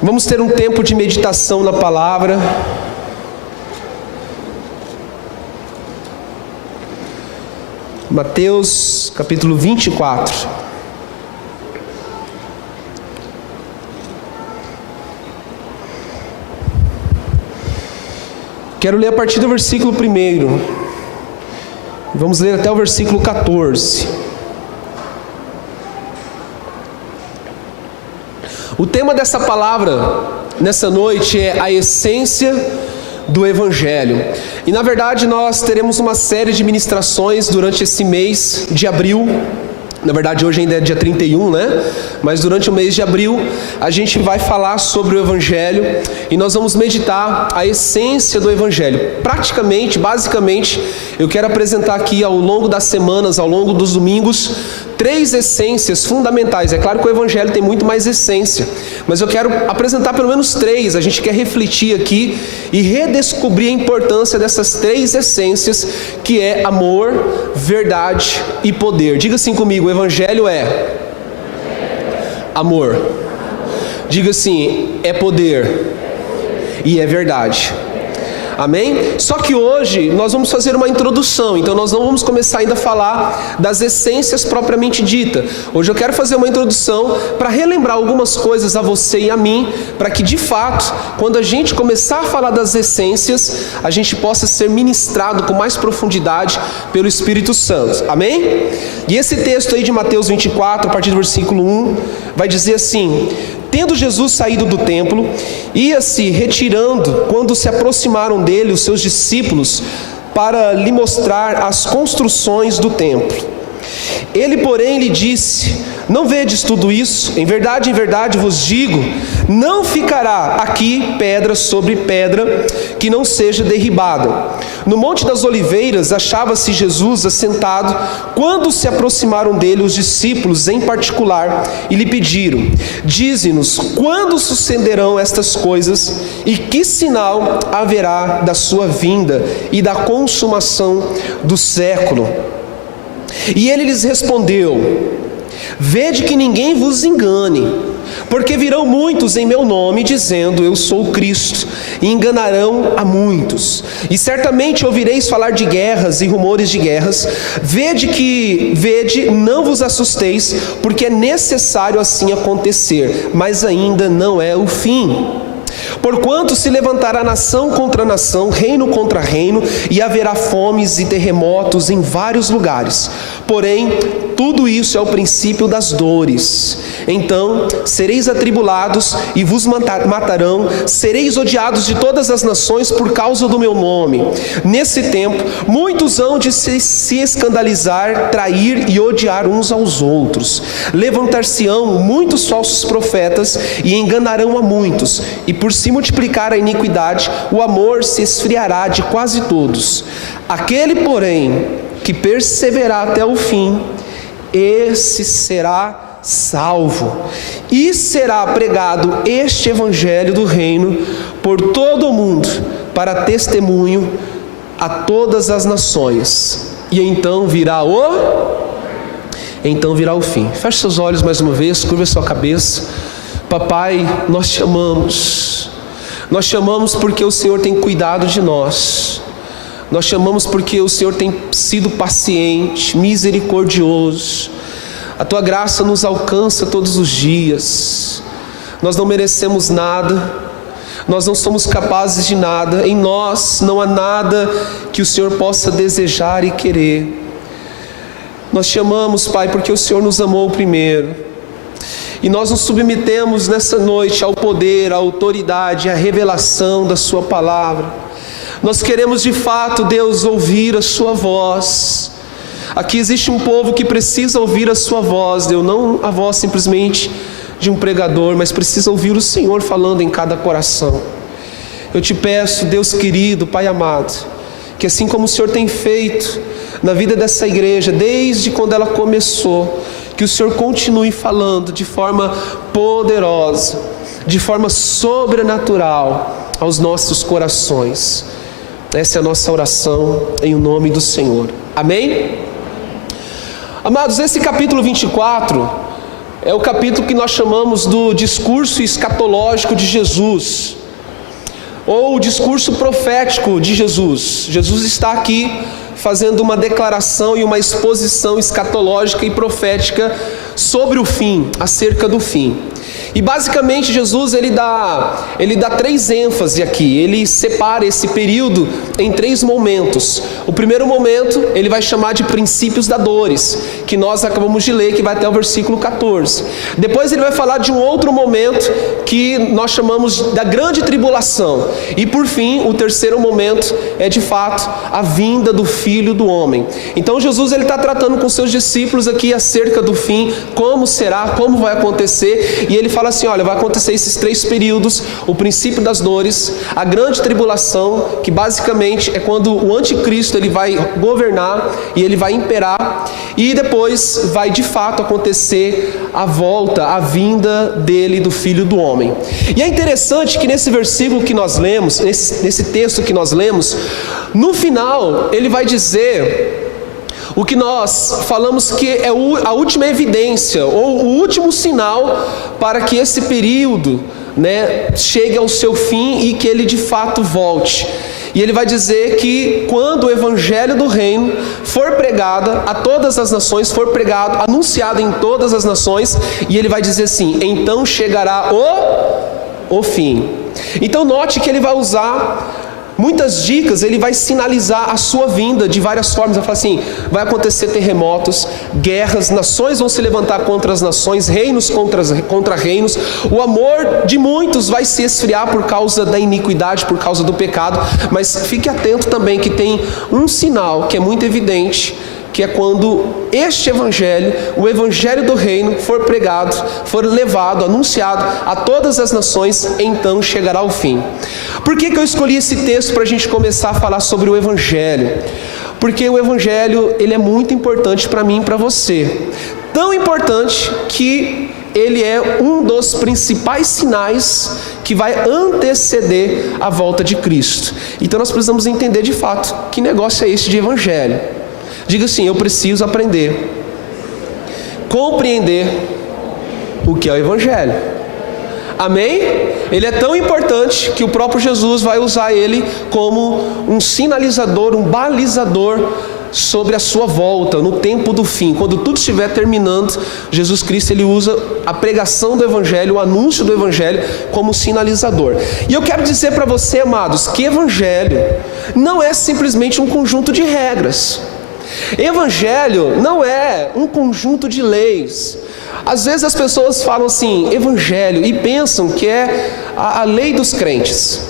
Vamos ter um tempo de meditação na palavra. Mateus capítulo 24. Quero ler a partir do versículo 1. Vamos ler até o versículo 14. O tema dessa palavra nessa noite é a essência do Evangelho. E na verdade nós teremos uma série de ministrações durante esse mês de abril. Na verdade hoje ainda é dia 31, né? Mas durante o mês de abril a gente vai falar sobre o Evangelho e nós vamos meditar a essência do Evangelho. Basicamente, eu quero apresentar aqui ao longo das semanas, ao longo dos domingos, 3 essências fundamentais. É claro que o Evangelho tem muito mais essência, mas eu quero apresentar pelo menos 3. A gente quer refletir aqui e redescobrir a importância dessas 3 essências, que é amor, verdade e poder. Diga assim comigo: o Evangelho é amor. Diga assim: é poder e é verdade. Amém? Só que hoje nós vamos fazer uma introdução, então nós não vamos começar ainda a falar das essências propriamente dita. Hoje eu quero fazer uma introdução para relembrar algumas coisas a você e a mim, para que de fato, quando a gente começar a falar das essências, a gente possa ser ministrado com mais profundidade pelo Espírito Santo. Amém? E esse texto aí de Mateus 24, a partir do versículo 1, vai dizer assim: tendo Jesus saído do templo, ia-se retirando quando se aproximaram dele os seus discípulos para lhe mostrar as construções do templo. Ele, porém, lhe disse: não vedes tudo isso? Em verdade vos digo, não ficará aqui pedra sobre pedra que não seja derribada. No Monte das Oliveiras achava-se Jesus assentado, quando se aproximaram dele os discípulos em particular e lhe pediram: dize-nos, quando sucederão estas coisas e que sinal haverá da sua vinda e da consumação do século? E ele lhes respondeu: vede que ninguém vos engane, porque virão muitos em meu nome dizendo: eu sou o Cristo, e enganarão a muitos. E certamente ouvireis falar de guerras e rumores de guerras. Vede, não vos assusteis, porque é necessário assim acontecer, mas ainda não é o fim. Porquanto se levantará nação contra nação, reino contra reino, e haverá fomes e terremotos em vários lugares. Porém, tudo isso é o princípio das dores. Então sereis atribulados e vos matarão, sereis odiados de todas as nações por causa do meu nome. Nesse tempo, muitos hão de se escandalizar, trair e odiar uns aos outros. Levantar-se-ão muitos falsos profetas e enganarão a muitos. E por se multiplicar a iniquidade, o amor se esfriará de quase todos. Aquele, porém, que perseverar até o fim, esse será salvo. E será pregado este evangelho do reino por todo o mundo, para testemunho a todas as nações. E então virá o fim. Feche seus olhos mais uma vez, curva sua cabeça. Papai, nós te amamos. Nós te amamos porque o Senhor tem cuidado de nós. Nós te amamos porque o Senhor tem sido paciente, misericordioso. A tua graça nos alcança todos os dias. Nós não merecemos nada, nós não somos capazes de nada. Em nós não há nada que o Senhor possa desejar e querer. Nós te amamos, Pai, porque o Senhor nos amou primeiro. E nós nos submetemos nessa noite ao poder, à autoridade, à revelação da sua palavra. Nós queremos de fato, Deus, ouvir a sua voz. Aqui existe um povo que precisa ouvir a sua voz, Deus, não a voz simplesmente de um pregador, mas precisa ouvir o Senhor falando em cada coração. Eu te peço, Deus querido, Pai amado, que assim como o Senhor tem feito na vida dessa igreja, desde quando ela começou, que o Senhor continue falando de forma poderosa, de forma sobrenatural aos nossos corações. Essa é a nossa oração em o nome do Senhor. Amém? Amados, esse capítulo 24 é o capítulo que nós chamamos do discurso escatológico de Jesus, ou o discurso profético de Jesus. Jesus está aqui fazendo uma declaração e uma exposição escatológica e profética sobre o fim, acerca do fim. E basicamente Jesus ele dá 3 ênfases aqui. Ele separa esse período em 3 momentos. O primeiro momento ele vai chamar de princípios da dores, que nós acabamos de ler, que vai até o versículo 14. Depois ele vai falar de um outro momento que nós chamamos da grande tribulação. E por fim, o terceiro momento é de fato a vinda do Filho do Homem. Então Jesus ele está tratando com seus discípulos aqui acerca do fim, como será, como vai acontecer, e ele fala assim, olha, vai acontecer esses 3 períodos, o princípio das dores, a grande tribulação, que basicamente é quando o anticristo ele vai governar e ele vai imperar, e depois vai de fato acontecer a volta, a vinda dele, do Filho do Homem. E é interessante que nesse versículo que nós lemos, nesse texto que nós lemos, no final ele vai dizer o que nós falamos que é a última evidência, ou o último sinal para que esse período, chegue ao seu fim e que ele de fato volte. E ele vai dizer que quando o evangelho do reino for pregado a todas as nações, for pregado, anunciado em todas as nações, e ele vai dizer assim, então chegará o fim. Então note que ele vai usar muitas dicas, ele vai sinalizar a sua vinda de várias formas. Ele fala assim, vai acontecer terremotos, guerras, nações vão se levantar contra as nações, reinos contra reinos, o amor de muitos vai se esfriar por causa da iniquidade, por causa do pecado, mas fique atento também que tem um sinal que é muito evidente, que é quando este evangelho, o evangelho do reino, for pregado, for levado, anunciado a todas as nações, então chegará o fim. Por que eu escolhi esse texto para a gente começar a falar sobre o evangelho? Porque o evangelho, ele é muito importante para mim e para você. Tão importante que ele é um dos principais sinais que vai anteceder a volta de Cristo. Então nós precisamos entender de fato que negócio é esse de evangelho. Diga assim, eu preciso aprender, compreender o que é o evangelho. Amém? Ele é tão importante que o próprio Jesus vai usar ele como um sinalizador, um balizador sobre a sua volta, no tempo do fim. Quando tudo estiver terminando, Jesus Cristo ele usa a pregação do evangelho, o anúncio do evangelho como sinalizador. E eu quero dizer para você, amados, que evangelho não é simplesmente um conjunto de regras. Evangelho não é um conjunto de leis. Às vezes as pessoas falam assim, evangelho, e pensam que é a lei dos crentes,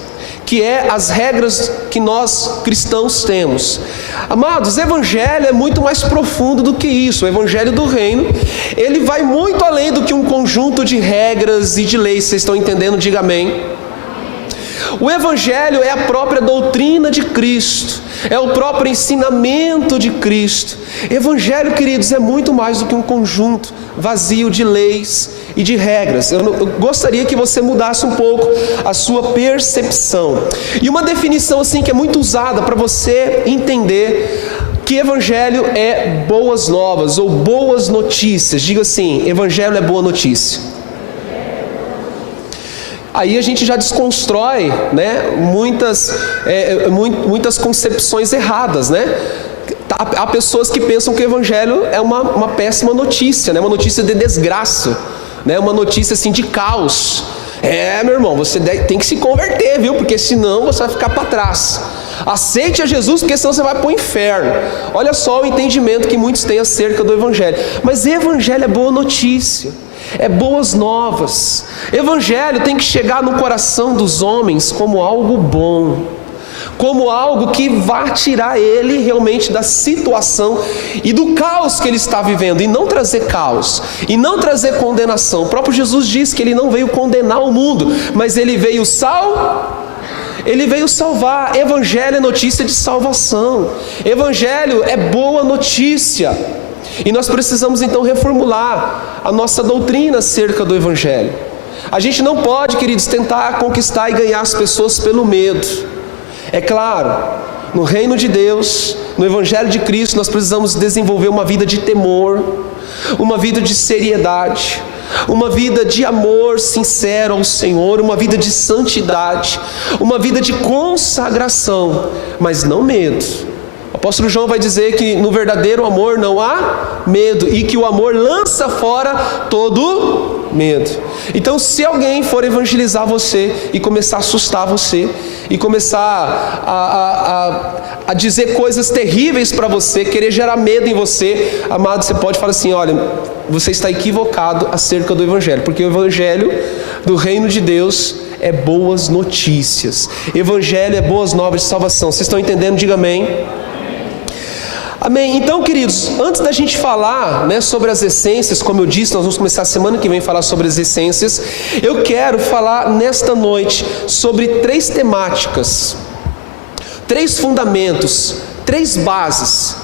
que é as regras que nós cristãos temos. Amados, evangelho é muito mais profundo do que isso. O evangelho do reino, ele vai muito além do que um conjunto de regras e de leis. Vocês estão entendendo? Diga amém. O evangelho é a própria doutrina de Cristo, é o próprio ensinamento de Cristo. Evangelho, queridos, é muito mais do que um conjunto vazio de leis e de regras. Eu gostaria que você mudasse um pouco a sua percepção. E uma definição assim que é muito usada para você entender que evangelho é boas novas ou boas notícias. Diga assim, evangelho é boa notícia. Aí a gente já desconstrói, muitas concepções erradas, Há pessoas que pensam que o evangelho é uma péssima notícia, uma notícia de desgraça, uma notícia assim de caos. Meu irmão, você tem que se converter, viu? Porque senão você vai ficar para trás. Aceite a Jesus, porque senão você vai para o inferno. Olha só o entendimento que muitos têm acerca do evangelho. Mas evangelho é boa notícia, é boas novas. Evangelho tem que chegar no coração dos homens como algo bom, como algo que vai tirar ele realmente da situação e do caos que ele está vivendo, e não trazer caos, e não trazer condenação. O próprio Jesus disse que ele não veio condenar o mundo, mas ele veio salvar. Evangelho é notícia de salvação. Evangelho é boa notícia. E nós precisamos então reformular a nossa doutrina acerca do evangelho. A gente não pode, queridos, tentar conquistar e ganhar as pessoas pelo medo. É claro, no reino de Deus, no evangelho de Cristo, nós precisamos desenvolver uma vida de temor, uma vida de seriedade, uma vida de amor sincero ao Senhor, uma vida de santidade, uma vida de consagração, mas não medo. O apóstolo João vai dizer que no verdadeiro amor não há medo, e que o amor lança fora todo medo. Então, se alguém for evangelizar você e começar a assustar você, e começar a dizer coisas terríveis para você, querer gerar medo em você, amado, você pode falar assim: olha, você está equivocado acerca do Evangelho, porque o Evangelho do reino de Deus é boas notícias. Evangelho é boas novas de salvação. Vocês estão entendendo? Diga amém. Amém. Então, queridos, antes da gente falar, sobre as essências, como eu disse, nós vamos começar a semana que vem a falar sobre as essências. Eu quero falar nesta noite sobre 3 temáticas, 3 fundamentos, 3 bases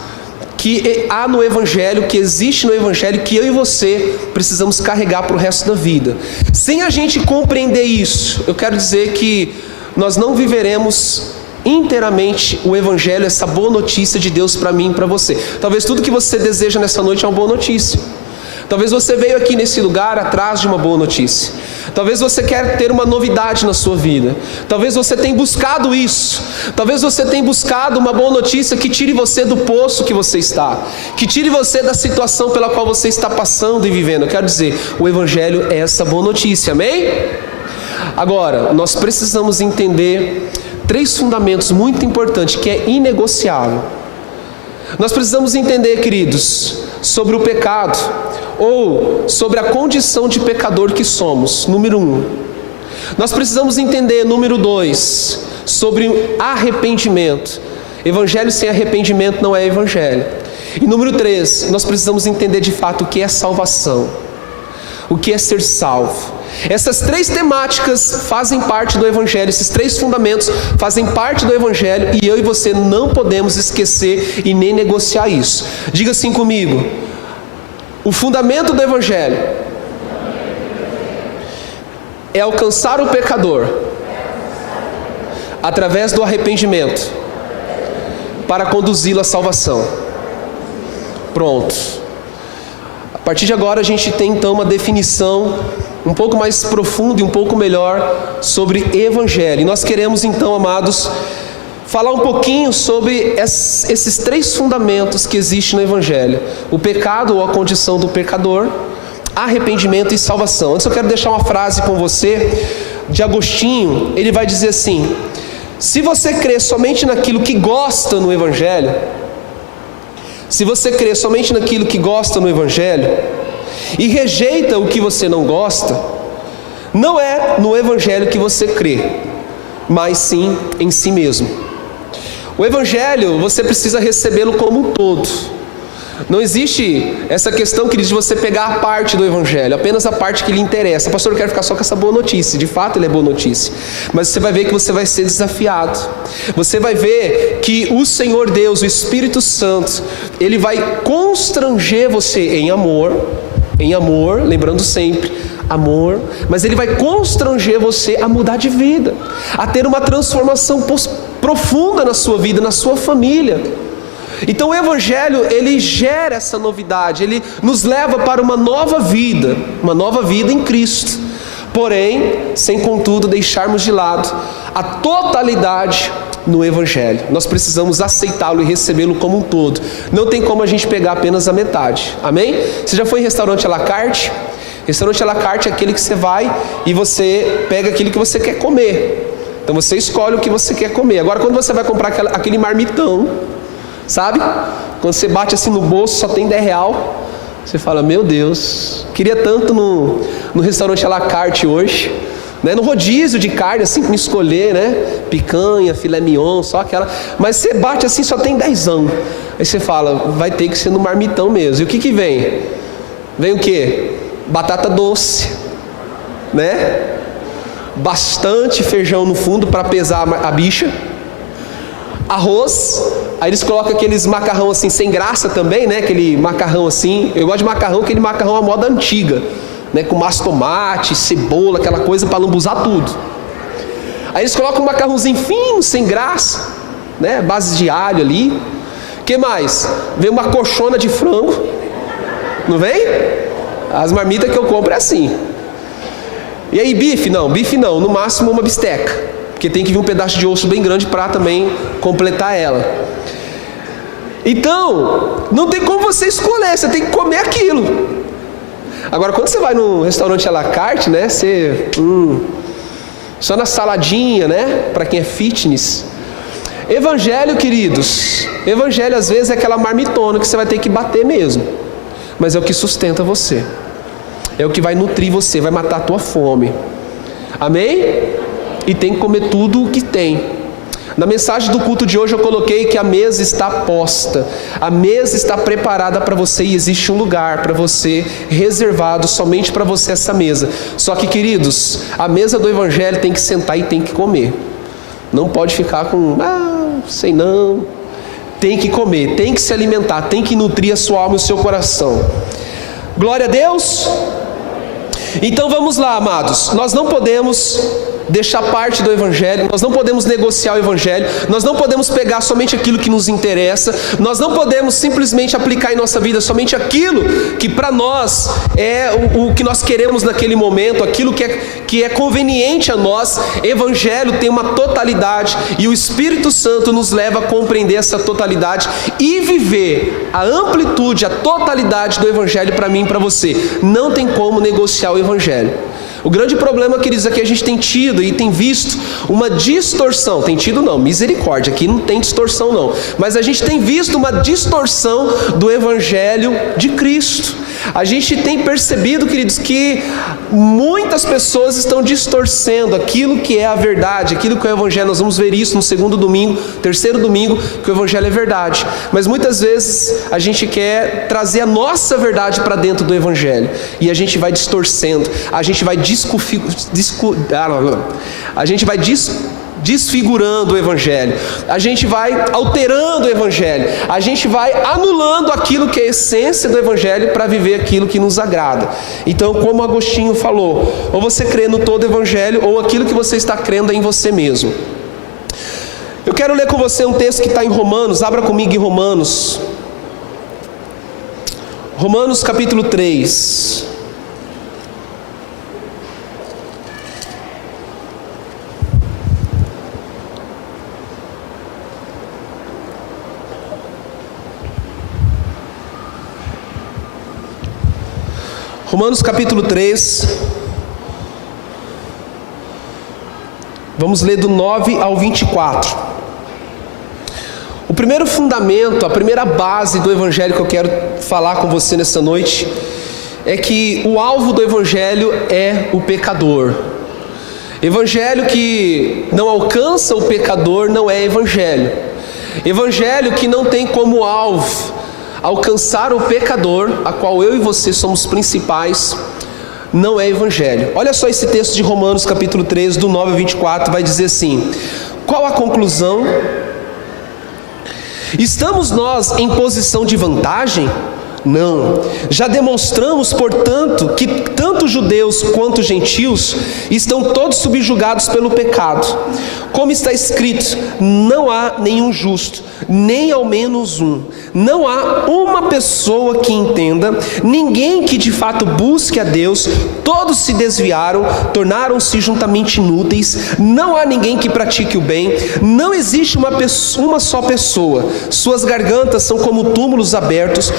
que há no Evangelho, que existe no Evangelho, que eu e você precisamos carregar para o resto da vida. Sem a gente compreender isso, eu quero dizer que nós não viveremos inteiramente o Evangelho, essa boa notícia de Deus para mim e para você. Talvez tudo que você deseja nessa noite é uma boa notícia. Talvez você veio aqui nesse lugar atrás de uma boa notícia. Talvez você quer ter uma novidade na sua vida. Talvez você tenha buscado isso. Talvez você tenha buscado uma boa notícia que tire você do poço que você está, que tire você da situação pela qual você está passando e vivendo. Eu quero dizer, o Evangelho é essa boa notícia, amém? Agora, nós precisamos entender 3 fundamentos muito importantes, que é inegociável. Nós precisamos entender, queridos, sobre o pecado, ou sobre a condição de pecador que somos, número 1. Nós precisamos entender, número 2, sobre arrependimento. Evangelho sem arrependimento não é evangelho. E número 3, nós precisamos entender de fato o que é salvação, o que é ser salvo. Essas 3 temáticas fazem parte do Evangelho, esses 3 fundamentos fazem parte do Evangelho, e eu e você não podemos esquecer e nem negociar isso. Diga assim comigo: o fundamento do Evangelho é alcançar o pecador através do arrependimento para conduzi-lo à salvação. Pronto. A partir de agora a gente tem então uma definição um pouco mais profunda e um pouco melhor sobre Evangelho. E nós queremos então, amados, falar um pouquinho sobre esses 3 fundamentos que existem no Evangelho: o pecado ou a condição do pecador, arrependimento e salvação. Antes eu quero deixar uma frase com você de Agostinho. Ele vai dizer assim: se você crê somente naquilo que gosta no Evangelho, se você crê somente naquilo que gosta no Evangelho e rejeita o que você não gosta, não é no Evangelho que você crê, mas sim em si mesmo. O Evangelho, você precisa recebê-lo como um todo. Não existe essa questão, queridos, de você pegar a parte do Evangelho, apenas a parte que lhe interessa. Pastor, eu quero ficar só com essa boa notícia. De fato, ele é boa notícia. Mas você vai ver que você vai ser desafiado. Você vai ver que o Senhor Deus, o Espírito Santo, ele vai constranger você em amor, lembrando sempre, amor, mas ele vai constranger você a mudar de vida, a ter uma transformação profunda na sua vida, na sua família. Então o Evangelho, ele gera essa novidade, ele nos leva para uma nova vida em Cristo, porém, sem contudo deixarmos de lado a totalidade no Evangelho. Nós precisamos aceitá-lo e recebê-lo como um todo. Não tem como a gente pegar apenas a metade, amém? Você já foi em restaurante à la carte? Restaurante à la carte é aquele que você vai e você pega aquilo que você quer comer. Então você escolhe o que você quer comer. Agora, quando você vai comprar aquele marmitão, sabe? Quando você bate assim no bolso, só tem R$10, você fala: meu Deus, queria tanto no restaurante à la carte hoje, no rodízio de carne, assim, para escolher, picanha, filé mignon, só aquela. Mas você bate assim, só tem 10. Aí você fala: vai ter que ser no marmitão mesmo. E o que vem? Vem o quê? Batata doce, bastante feijão no fundo para pesar a bicha, arroz. Aí eles colocam aqueles macarrão assim, sem graça também, aquele macarrão assim. Eu gosto de macarrão, aquele macarrão à moda antiga, com mais tomate, cebola, aquela coisa para lambuzar tudo. Aí eles colocam um macarrãozinho fino, sem graça, base de alho ali. Que mais? Vem uma coxona de frango, não vem? As marmitas que eu compro é assim. E aí, bife? Não, no máximo uma bisteca, porque tem que vir um pedaço de osso bem grande para também completar ela. Então, não tem como você escolher, você tem que comer aquilo. Agora, quando você vai num restaurante à la carte, né, você... só na saladinha, né, para quem é fitness. Evangelho, queridos, evangelho às vezes é aquela marmitona que você vai ter que bater mesmo, mas é o que sustenta você, é o que vai nutrir você, vai matar a tua fome, amém? E tem que comer tudo o que tem. Na mensagem do culto de hoje eu coloquei que a mesa está posta, a mesa está preparada para você e existe um lugar para você, reservado somente para você essa mesa. Só que, queridos, a mesa do evangelho tem que sentar e tem que comer, não pode ficar com, sei não, tem que comer, tem que se alimentar, tem que nutrir a sua alma e o seu coração. Glória a Deus. Então vamos lá, amados, nós não podemos deixar parte do evangelho, nós não podemos negociar o evangelho, nós não podemos pegar somente aquilo que nos interessa, nós não podemos simplesmente aplicar em nossa vida somente aquilo que para nós é o que nós queremos naquele momento, aquilo que é conveniente a nós. Evangelho tem uma totalidade e o Espírito Santo nos leva a compreender essa totalidade e viver a amplitude, a totalidade do evangelho para mim e para você. Não tem como negociar o evangelho. O grande problema, queridos, é que a gente tem tido e tem visto uma distorção. Tem tido não, misericórdia, aqui não tem distorção não. Mas a gente tem visto uma distorção do Evangelho de Cristo. A gente tem percebido, queridos, que muitas pessoas estão distorcendo aquilo que é a verdade, aquilo que é o Evangelho. Nós vamos ver isso no segundo domingo, terceiro domingo, que o Evangelho é verdade. Mas muitas vezes a gente quer trazer a nossa verdade para dentro do Evangelho. E a gente vai distorcendo, a gente vai desfigurando o evangelho, a gente vai alterando o evangelho, a gente vai anulando aquilo que é a essência do evangelho para viver aquilo que nos agrada. Então, como Agostinho falou, ou você crê no todo evangelho, ou aquilo que você está crendo é em você mesmo. Eu quero ler com você um texto que está em Romanos. Abra comigo em Romanos capítulo 3. Romanos capítulo 3, vamos ler do 9 ao 24. O primeiro fundamento, a primeira base do evangelho que eu quero falar com você nessa noite, é que o alvo do evangelho é o pecador. Evangelho que não alcança o pecador não é evangelho. Evangelho que não tem como alvo alcançar o pecador, a qual eu e você somos principais, não é evangelho. Olha só esse texto de Romanos capítulo 3, do 9 ao 24, vai dizer assim: qual a conclusão? Estamos nós em posição de vantagem? Não. Já demonstramos, portanto, que tanto judeus quanto gentios estão todos subjugados pelo pecado. Como está escrito, não há nenhum justo, nem ao menos um. Não há uma pessoa que entenda, ninguém que de fato busque a Deus. Todos se desviaram, tornaram-se juntamente inúteis. Não há ninguém que pratique o bem. Não existe uma só pessoa. Suas gargantas são como túmulos abertos.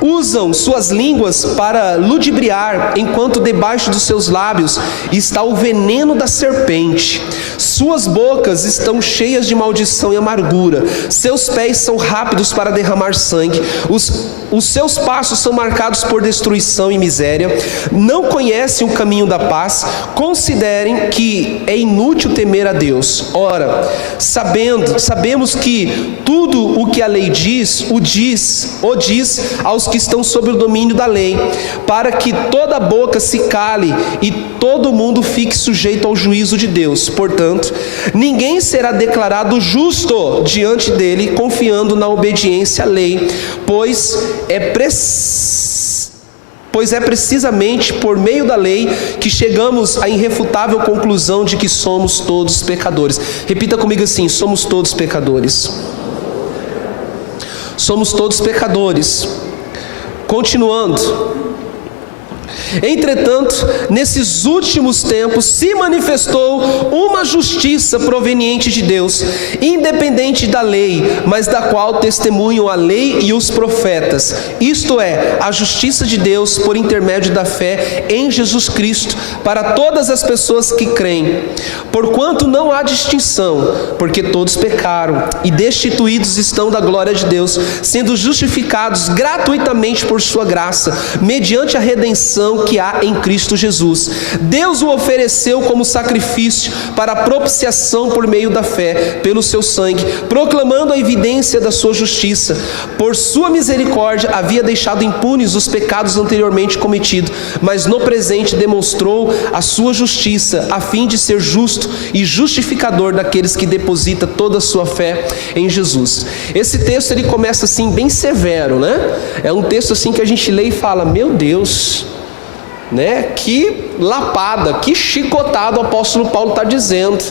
Usam suas línguas para ludibriar, enquanto debaixo dos seus lábios está o veneno da serpente. Suas bocas estão cheias de maldição e amargura. Seus pés são rápidos para derramar sangue. Os seus passos são marcados por destruição e miséria. Não conhecem o caminho da paz. Considerem que é inútil temer a Deus. Ora, sabemos que tudo o que a lei diz, o diz aos que estão sob o domínio da lei, para que toda boca se cale e todo mundo fique sujeito ao juízo de Deus. Portanto, ninguém será declarado justo diante dele, confiando na obediência à lei, pois é precisamente por meio da lei que chegamos à irrefutável conclusão de que somos todos pecadores. Repita comigo assim: somos todos pecadores. Somos todos pecadores. Continuando, Entretanto, nesses últimos tempos se manifestou uma justiça proveniente de Deus, independente da lei, mas da qual testemunham a lei e os profetas, isto é, a justiça de Deus por intermédio da fé em Jesus Cristo, para todas as pessoas que creem. Porquanto não há distinção, porque todos pecaram e destituídos estão da glória de Deus, sendo justificados gratuitamente por sua graça, mediante a redenção que há em Cristo Jesus. Deus o ofereceu como sacrifício para a propiciação por meio da fé, pelo seu sangue, proclamando a evidência da sua justiça. Por sua misericórdia havia deixado impunes os pecados anteriormente cometidos, mas no presente demonstrou a sua justiça, a fim de ser justo e justificador daqueles que depositam toda a sua fé em Jesus. Esse texto ele começa assim bem severo, né? É um texto assim que a gente lê e fala: meu Deus, né? Que lapada, que chicotada o apóstolo Paulo está dizendo.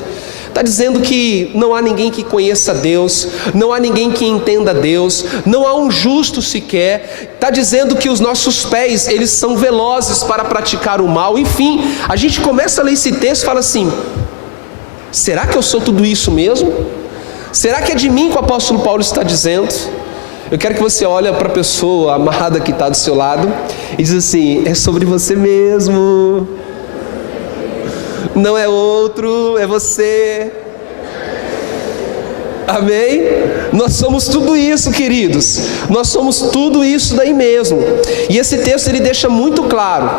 Está dizendo que não há ninguém que conheça Deus, não há ninguém que entenda Deus, não há um justo sequer. Está dizendo que os nossos pés, eles são velozes para praticar o mal. Enfim, a gente começa a ler esse texto e fala assim: será que eu sou tudo isso mesmo? Será que é de mim que o apóstolo Paulo está dizendo? Eu quero que você olhe para a pessoa amada que está do seu lado e diz assim: é sobre você mesmo. Não é outro, é você. Amém? Nós somos tudo isso, queridos. Nós somos tudo isso daí mesmo. E esse texto ele deixa muito claro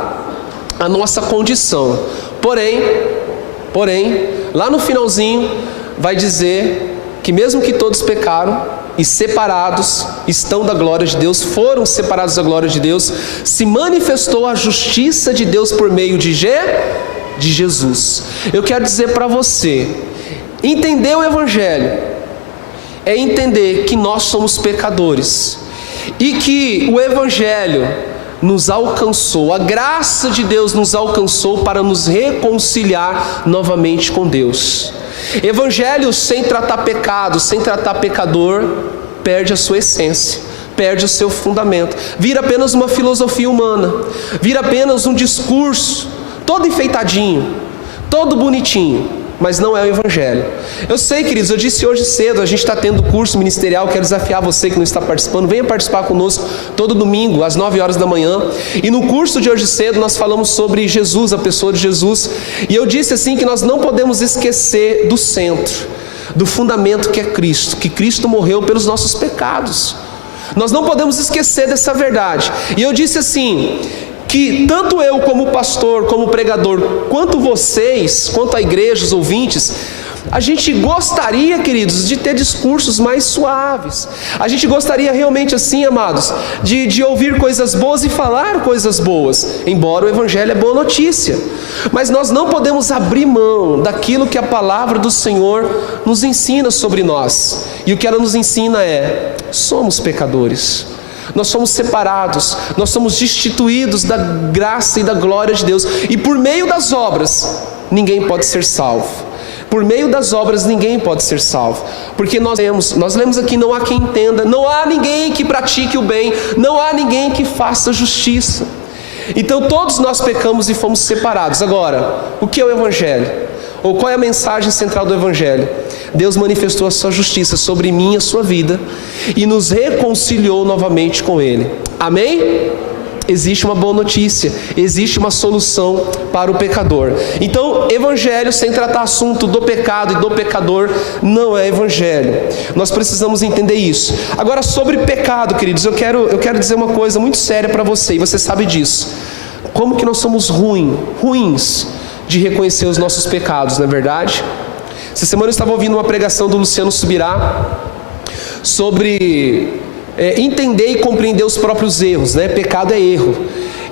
a nossa condição. Porém, lá no finalzinho vai dizer que mesmo que todos pecaram e separados estão da glória de Deus, foram separados da glória de Deus, se manifestou a justiça de Deus por meio de Jesus. Eu quero dizer para você, entender o Evangelho é entender que nós somos pecadores e que o Evangelho nos alcançou, a graça de Deus nos alcançou para nos reconciliar novamente com Deus. Evangelho sem tratar pecado, sem tratar pecador, perde a sua essência, perde o seu fundamento, vira apenas uma filosofia humana, vira apenas um discurso todo enfeitadinho, todo bonitinho, mas não é o Evangelho. Eu sei, queridos, eu disse hoje cedo, a gente está tendo curso ministerial, quero desafiar você que não está participando, venha participar conosco todo domingo, às 9 horas da manhã, e no curso de hoje cedo nós falamos sobre Jesus, a pessoa de Jesus, e eu disse assim que nós não podemos esquecer do centro, do fundamento que é Cristo, que Cristo morreu pelos nossos pecados. Nós não podemos esquecer dessa verdade. E eu disse assim, que tanto eu como pastor, como pregador, quanto vocês, quanto a igreja, os ouvintes, a gente gostaria, queridos, de ter discursos mais suaves. A gente gostaria realmente assim, amados, de ouvir coisas boas e falar coisas boas, embora o Evangelho é boa notícia. Mas nós não podemos abrir mão daquilo que a palavra do Senhor nos ensina sobre nós. E o que ela nos ensina é: somos pecadores. Nós somos separados, nós somos destituídos da graça e da glória de Deus. E por meio das obras, ninguém pode ser salvo. Por meio das obras, ninguém pode ser salvo. Porque nós lemos aqui: não há quem entenda, não há ninguém que pratique o bem, não há ninguém que faça justiça. Então todos nós pecamos e fomos separados. Agora, o que é o Evangelho? Ou qual é a mensagem central do Evangelho? Deus manifestou a sua justiça sobre mim e a sua vida e nos reconciliou novamente com Ele. Amém? Existe uma boa notícia, existe uma solução para o pecador. Então, Evangelho sem tratar assunto do pecado e do pecador não é Evangelho. Nós precisamos entender isso. Agora, sobre pecado, queridos, eu quero dizer uma coisa muito séria para você, e você sabe disso. Como que nós somos ruins de reconhecer os nossos pecados, não é verdade? Essa semana eu estava ouvindo uma pregação do Luciano Subirá sobre entender e compreender os próprios erros, né? Pecado é erro.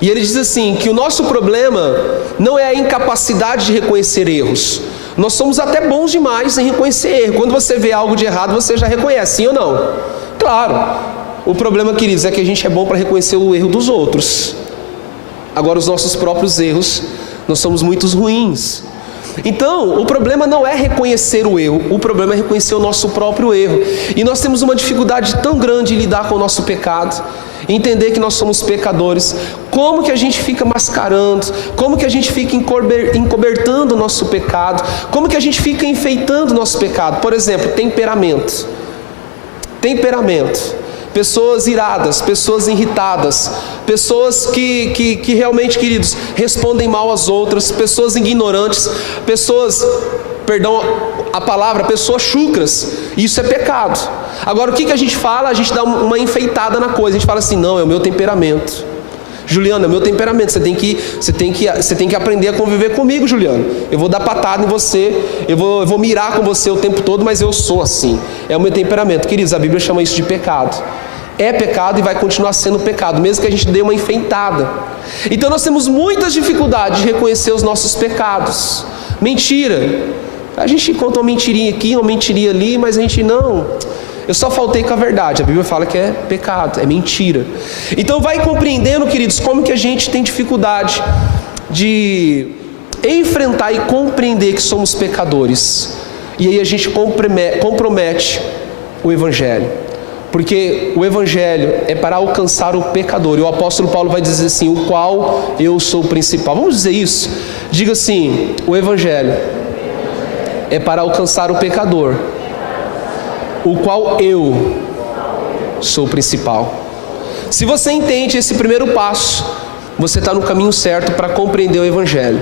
E ele diz assim, que o nosso problema não é a incapacidade de reconhecer erros. Nós somos até bons demais em reconhecer erro. Quando você vê algo de errado, você já reconhece, sim ou não? Claro. O problema, queridos, é que a gente é bom para reconhecer o erro dos outros. Agora, os nossos próprios erros, nós somos muito ruins. Então, o problema não é reconhecer o erro, o problema é reconhecer o nosso próprio erro. E nós temos uma dificuldade tão grande em lidar com o nosso pecado. entender que nós somos pecadores, como que a gente fica mascarando, como que a gente fica encobertando o nosso pecado, como que a gente fica enfeitando o nosso pecado. Por exemplo, temperamento. Pessoas iradas, pessoas irritadas, pessoas que realmente, queridos, respondem mal às outras, pessoas ignorantes, pessoas, perdão a palavra, pessoas chucras. Isso é pecado. Agora o que a gente fala? A gente dá uma enfeitada na coisa. A gente fala assim: não, é o meu temperamento. Juliana, é o meu temperamento. Você tem que aprender a conviver comigo, Juliana. Eu vou dar patada em você, eu vou mirar com você o tempo todo, mas eu sou assim. É o meu temperamento. Queridos, a Bíblia chama isso de pecado. É pecado e vai continuar sendo pecado, mesmo que a gente dê uma enfeitada. Então nós temos muitas dificuldades de reconhecer os nossos pecados. Mentira. A gente conta uma mentirinha aqui, uma mentirinha ali, mas a gente não. Eu só faltei com a verdade. A Bíblia fala que é pecado, é mentira. Então vai compreendendo, queridos, como que a gente tem dificuldade de enfrentar e compreender que somos pecadores. E aí a gente compromete o Evangelho. Porque o Evangelho é para alcançar o pecador. E o apóstolo Paulo vai dizer assim: o qual eu sou o principal. Vamos dizer isso? Diga assim: o Evangelho é para alcançar o pecador, o qual eu sou o principal. Se você entende esse primeiro passo, você está no caminho certo para compreender o Evangelho.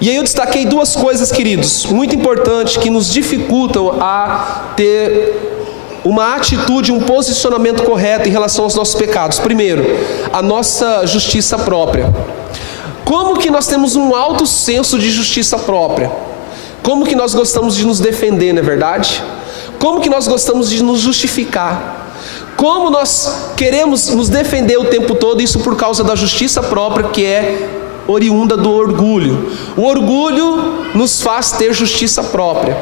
E aí eu destaquei duas coisas, queridos, muito importantes, que nos dificultam a ter uma atitude, um posicionamento correto em relação aos nossos pecados. Primeiro, a nossa justiça própria. Como que nós temos um alto senso de justiça própria? Como que nós gostamos de nos defender, não é verdade? Como que nós gostamos de nos justificar? Como nós queremos nos defender o tempo todo, isso por causa da justiça própria, que é oriunda do orgulho. O orgulho nos faz ter justiça própria.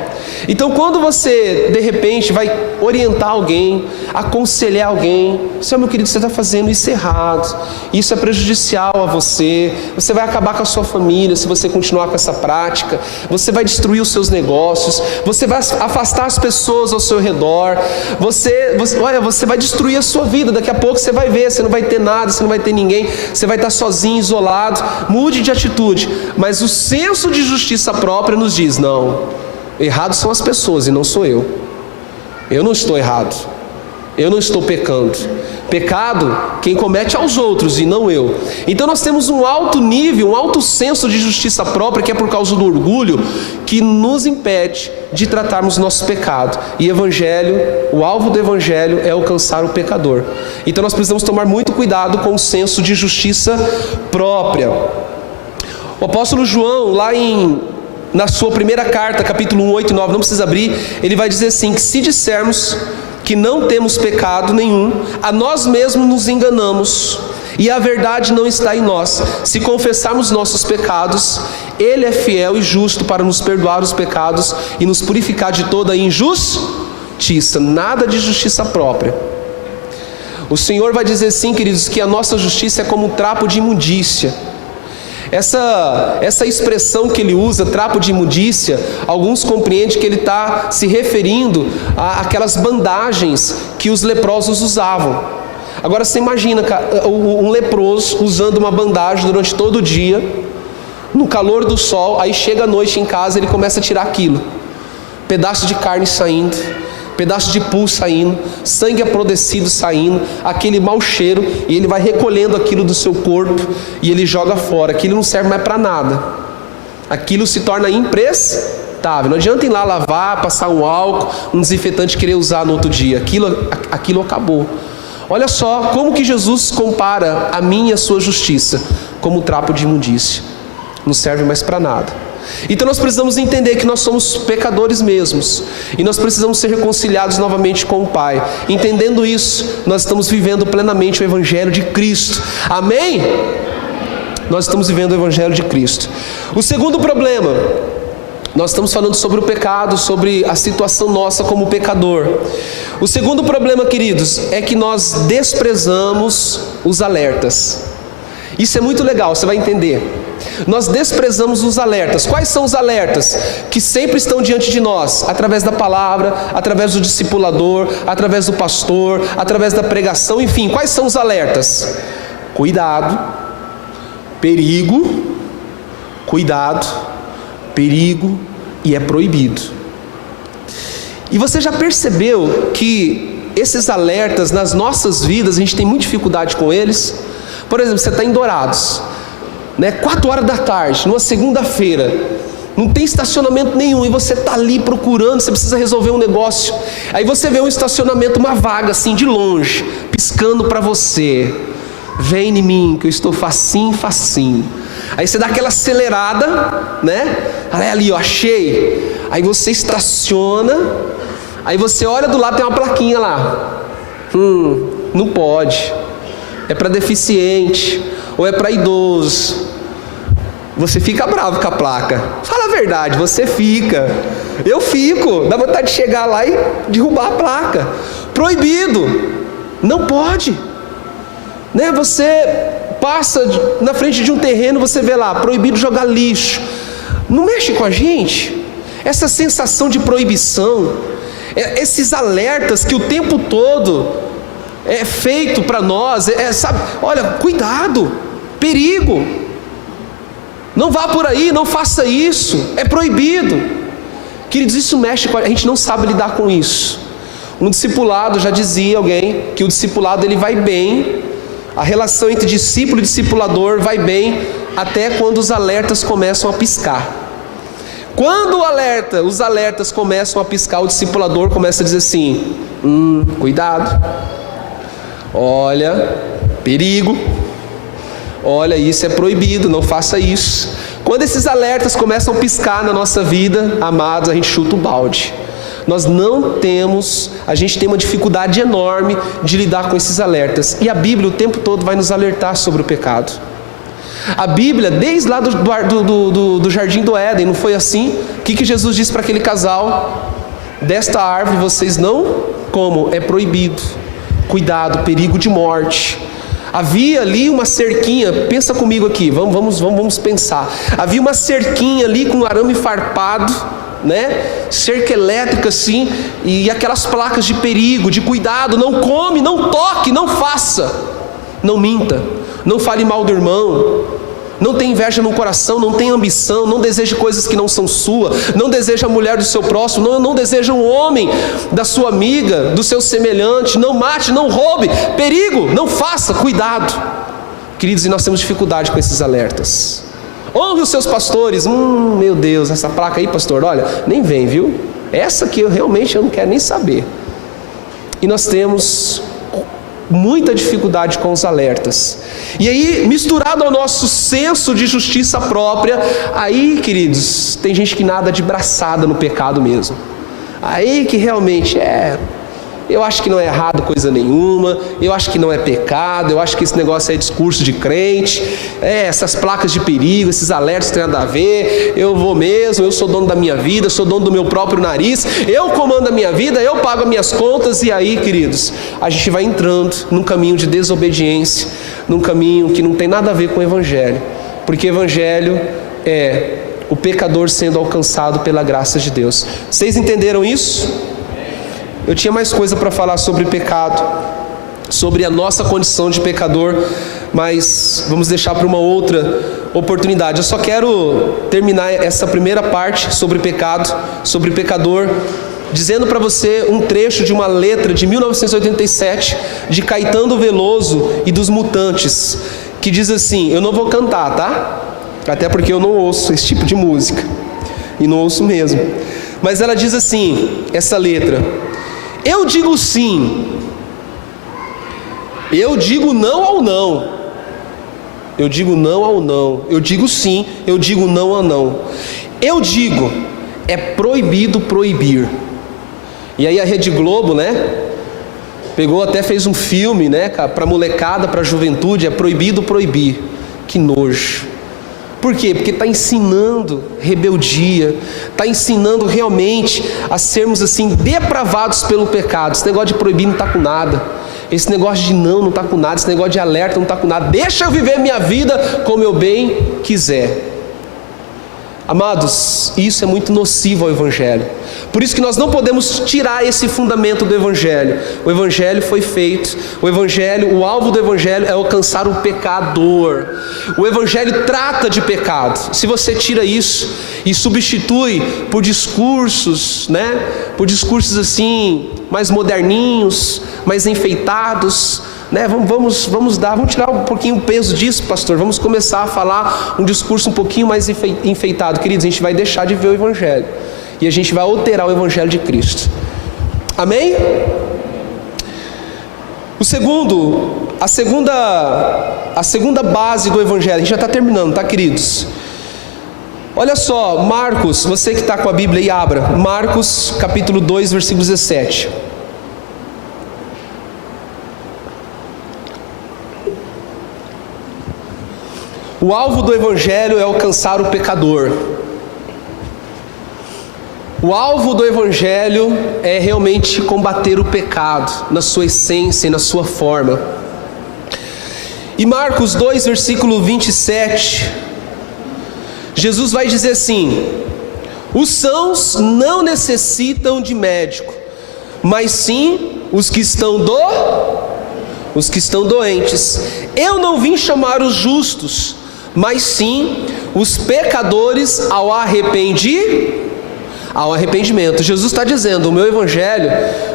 Então quando você de repente vai orientar alguém, aconselhar alguém: meu querido, você está fazendo isso errado, isso é prejudicial a você, você vai acabar com a sua família se você continuar com essa prática, você vai destruir os seus negócios, você vai afastar as pessoas ao seu redor, você vai destruir a sua vida. Daqui a pouco você vai ver, você não vai ter nada, você não vai ter ninguém, você vai estar sozinho, isolado. Mude de atitude. Mas o senso de justiça própria nos diz: não, errados são as pessoas e não sou eu. Eu não estou errado, eu não estou pecando. Pecado quem comete aos outros e não eu. Então nós temos um alto nível, um alto senso de justiça própria, que é por causa do orgulho, que nos impede de tratarmos nosso pecado. E Evangelho, o alvo do Evangelho é alcançar o pecador. Então nós precisamos tomar muito cuidado com o senso de justiça própria. O apóstolo João, na sua primeira carta, capítulo 1, 8 e 9, não precisa abrir, ele vai dizer assim: que se dissermos que não temos pecado nenhum, a nós mesmos nos enganamos, e a verdade não está em nós. Se confessarmos nossos pecados, Ele é fiel e justo para nos perdoar os pecados e nos purificar de toda injustiça. Nada de justiça própria. O Senhor vai dizer sim, queridos, que a nossa justiça é como um trapo de imundícia. Essa expressão que ele usa, trapo de imundícia, alguns compreendem que ele está se referindo àquelas bandagens que os leprosos usavam. Agora você imagina um leproso usando uma bandagem durante todo o dia, no calor do sol, aí chega à noite em casa, ele começa a tirar aquilo, pedaço de carne saindo, pedaço de pus saindo, sangue apodrecido saindo, aquele mau cheiro, e ele vai recolhendo aquilo do seu corpo e ele joga fora. Aquilo não serve mais para nada, aquilo se torna imprestável. Não adianta ir lá lavar, passar um álcool, um desinfetante, querer usar no outro dia, aquilo acabou. Olha só como que Jesus compara a minha e a sua justiça como trapo de imundícia, não serve mais para nada. Então nós precisamos entender que nós somos pecadores mesmos, e nós precisamos ser reconciliados novamente com o Pai. Entendendo isso, nós estamos vivendo plenamente o Evangelho de Cristo. Amém? Nós estamos vivendo o Evangelho de Cristo. O segundo problema, nós estamos falando sobre o pecado, sobre a situação nossa como pecador. O segundo problema, queridos, é que nós desprezamos os alertas. Isso é muito legal, você vai entender. Nós desprezamos os alertas. Quais são os alertas que sempre estão diante de nós? Através da palavra, através do discipulador, através do pastor, através da pregação, enfim. Quais são os alertas? Cuidado, perigo, cuidado, perigo e é proibido. E você já percebeu que esses alertas nas nossas vidas, a gente tem muita dificuldade com eles? Por exemplo, você está em Dourados, 4 horas da tarde, numa segunda-feira, não tem estacionamento nenhum, e você está ali procurando, você precisa resolver um negócio, aí você vê um estacionamento, uma vaga assim de longe, piscando para você: vem em mim que eu estou facinho, facinho. Aí você dá aquela acelerada, aí ali, achei. Aí você estaciona, aí você olha do lado, tem uma plaquinha lá: não pode, é para deficiente, ou é para idoso. Você fica bravo com a placa. Fala a verdade, você fica. Eu fico. Dá vontade de chegar lá e derrubar a placa. Proibido. Não pode. Você passa na frente de um terreno, você vê lá: proibido jogar lixo. Não mexe com a gente. Essa sensação de proibição, esses alertas que o tempo todo é feito para nós, sabe? Olha, cuidado, perigo. Não vá por aí, não faça isso, é proibido. Queridos, isso mexe com a gente, não sabe lidar com isso. Um discipulado, já dizia alguém, que o discipulado ele vai bem, a relação entre discípulo e discipulador vai bem, até quando os alertas começam a piscar. Quando os alertas começam a piscar, o discipulador começa a dizer assim: cuidado, olha, perigo. Olha, isso é proibido, não faça isso. Quando esses alertas começam a piscar na nossa vida, amados, a gente chuta o balde. A gente tem uma dificuldade enorme de lidar com esses alertas. E a Bíblia o tempo todo vai nos alertar sobre o pecado. A Bíblia, desde lá do Jardim do Éden, não foi assim? O que Jesus disse para aquele casal? Desta árvore vocês não comam, é proibido. Cuidado, perigo de morte. Havia ali uma cerquinha, pensa comigo aqui, vamos pensar. Havia uma cerquinha ali com arame farpado, cerca elétrica assim, e aquelas placas de perigo, de cuidado: não come, não toque, não faça, não minta, não fale mal do irmão, não tenha inveja no coração, não tenha ambição, não deseje coisas que não são suas, não deseja a mulher do seu próximo, não deseja um homem da sua amiga, do seu semelhante, não mate, não roube, perigo, não faça, cuidado. Queridos, e nós temos dificuldade com esses alertas. Honre os seus pastores. Meu Deus, essa placa aí, pastor, olha, nem vem, viu? Essa aqui eu não quero nem saber. E nós temos muita dificuldade com os alertas. E aí, misturado ao nosso senso de justiça própria, aí, queridos, tem gente que nada de braçada no pecado mesmo. Aí que realmente eu acho que não é errado coisa nenhuma, eu acho que não é pecado, eu acho que esse negócio é discurso de crente, essas placas de perigo, esses alertas têm nada a ver, eu vou mesmo, eu sou dono da minha vida, sou dono do meu próprio nariz, eu comando a minha vida, eu pago as minhas contas. E aí, queridos, a gente vai entrando num caminho de desobediência, num caminho que não tem nada a ver com o Evangelho, porque Evangelho é o pecador sendo alcançado pela graça de Deus. Vocês entenderam isso? Eu tinha mais coisa para falar sobre pecado, sobre a nossa condição de pecador, mas vamos deixar para uma outra oportunidade. Eu só quero terminar essa primeira parte sobre pecado, sobre pecador, dizendo para você um trecho de uma letra de 1987 de Caetano Veloso e dos Mutantes, que diz assim, eu não vou cantar, tá? Até porque eu não ouço esse tipo de música, e não ouço mesmo, mas ela diz assim, essa letra: eu digo sim, eu digo não ao não, eu digo não ao não, eu digo sim, eu digo não ao não, eu digo, é proibido proibir. E aí a Rede Globo, pegou até fez um filme, para molecada, para a juventude, é proibido proibir. Que nojo. Por quê? Porque está ensinando rebeldia, está ensinando realmente a sermos assim depravados pelo pecado. Esse negócio de proibir não está com nada, esse negócio de não está com nada, esse negócio de alerta não está com nada. Deixa eu viver minha vida como eu bem quiser. Amados, isso é muito nocivo ao Evangelho. Por isso que nós não podemos tirar esse fundamento do Evangelho. O Evangelho foi feito, o alvo do Evangelho é alcançar o pecador. O Evangelho trata de pecado. Se você tira isso e substitui por discursos, por discursos assim, mais moderninhos, mais enfeitados, vamos tirar um pouquinho o peso disso, pastor. Vamos começar a falar um discurso um pouquinho mais enfeitado. Queridos, a gente vai deixar de ver o Evangelho e a gente vai alterar o Evangelho de Cristo. Amém? A segunda base do Evangelho, a gente já está terminando, tá, queridos? Olha só, Marcos, você que está com a Bíblia aí, abra Marcos capítulo 2, versículo 17. O alvo do Evangelho é alcançar o pecador. O alvo do Evangelho é realmente combater o pecado na sua essência e na sua forma. E Marcos 2, versículo 27, Jesus vai dizer assim: os sãos não necessitam de médico, mas sim os que estão doentes. Eu não vim chamar os justos, mas sim os pecadores ao arrependimento. Jesus está dizendo: o meu Evangelho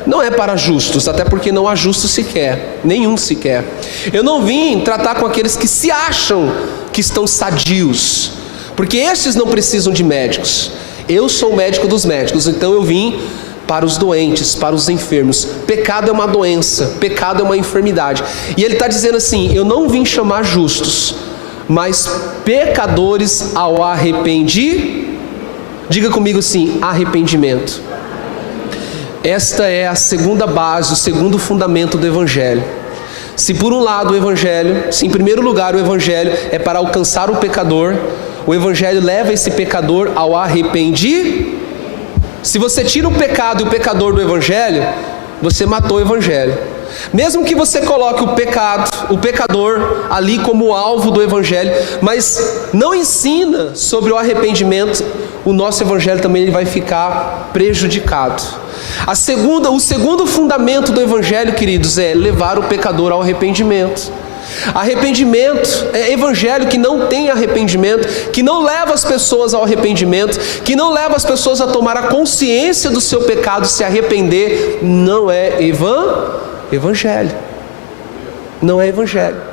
não é para justos, até porque não há justo sequer, nenhum sequer. Eu não vim tratar com aqueles que se acham que estão sadios, porque estes não precisam de médicos. Eu sou o médico dos médicos, então eu vim para os doentes, para os enfermos. Pecado é uma doença, pecado é uma enfermidade. E ele está dizendo assim: eu não vim chamar justos, mas pecadores ao arrependimento. Diga comigo assim: arrependimento. Esta é a segunda base, o segundo fundamento do Evangelho. Se por um lado o Evangelho, se em primeiro lugar o Evangelho é para alcançar o pecador, o Evangelho leva esse pecador ao arrependimento. Se você tira o pecado e o pecador do Evangelho, você matou o Evangelho. Mesmo que você coloque o pecador ali como alvo do Evangelho, mas não ensina sobre o arrependimento, o nosso Evangelho também ele vai ficar prejudicado. O segundo fundamento do Evangelho, queridos, é levar o pecador ao arrependimento. Arrependimento é evangelho que não tem arrependimento, que não leva as pessoas ao arrependimento, que não leva as pessoas a tomar a consciência do seu pecado, se arrepender, não é evangelho. Não é evangelho.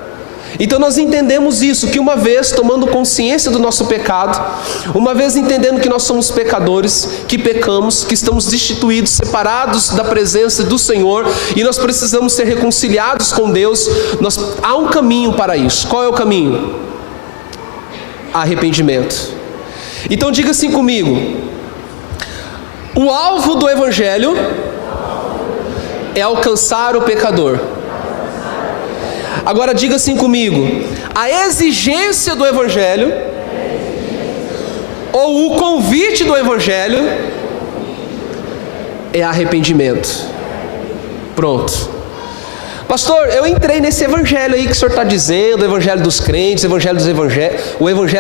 Então nós entendemos isso, que uma vez tomando consciência do nosso pecado, uma vez entendendo que nós somos pecadores, que pecamos, que estamos destituídos, separados da presença do Senhor, e nós precisamos ser reconciliados com Deus, há um caminho para isso. Qual é o caminho? Arrependimento. Então diga assim comigo: o alvo do Evangelho é alcançar o pecador. Agora diga assim comigo: a exigência do Evangelho, ou o convite do Evangelho, é arrependimento. Pronto. Pastor, eu entrei nesse Evangelho aí que o senhor está dizendo, o Evangelho dos crentes, o Evangelho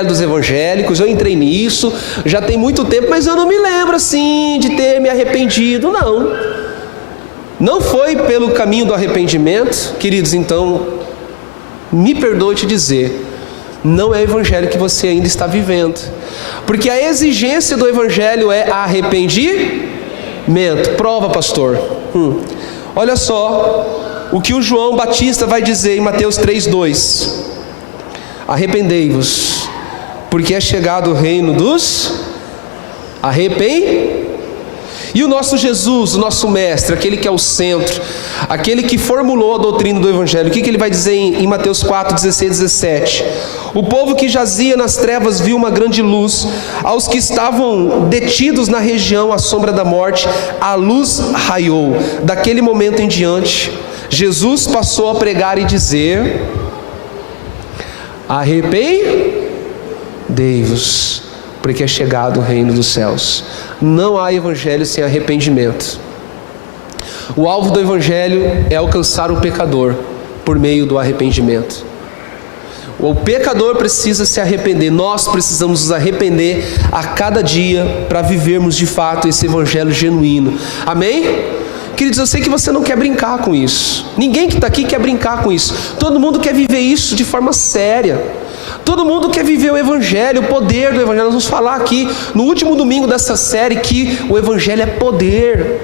dos evangélicos, eu entrei nisso, já tem muito tempo, mas eu não me lembro assim de ter me arrependido. Não foi pelo caminho do arrependimento, queridos. Então me perdoe te dizer, não é o Evangelho que você ainda está vivendo, porque a exigência do Evangelho é arrependimento. Prova, pastor. Olha só o que o João Batista vai dizer em Mateus 3:2: arrependei-vos, porque é chegado o reino dos arrependidos. E o nosso Jesus, o nosso mestre, aquele que é o centro, aquele que formulou a doutrina do Evangelho, o que ele vai dizer em Mateus 4:16-17? O povo que jazia nas trevas viu uma grande luz. Aos que estavam detidos na região à sombra da morte, a luz raiou. Daquele momento em diante, Jesus passou a pregar e dizer: arrependei-vos, porque é chegado o reino dos céus. Não há evangelho sem arrependimento. O alvo do evangelho é alcançar o pecador por meio do arrependimento. O pecador precisa se arrepender, nós precisamos nos arrepender a cada dia para vivermos de fato esse evangelho genuíno. Amém? Queridos, eu sei que você não quer brincar com isso. Ninguém que está aqui quer brincar com isso. Todo mundo quer viver isso de forma séria. Todo mundo quer viver o evangelho, o poder do evangelho. Nós vamos falar aqui no último domingo dessa série que o evangelho é poder.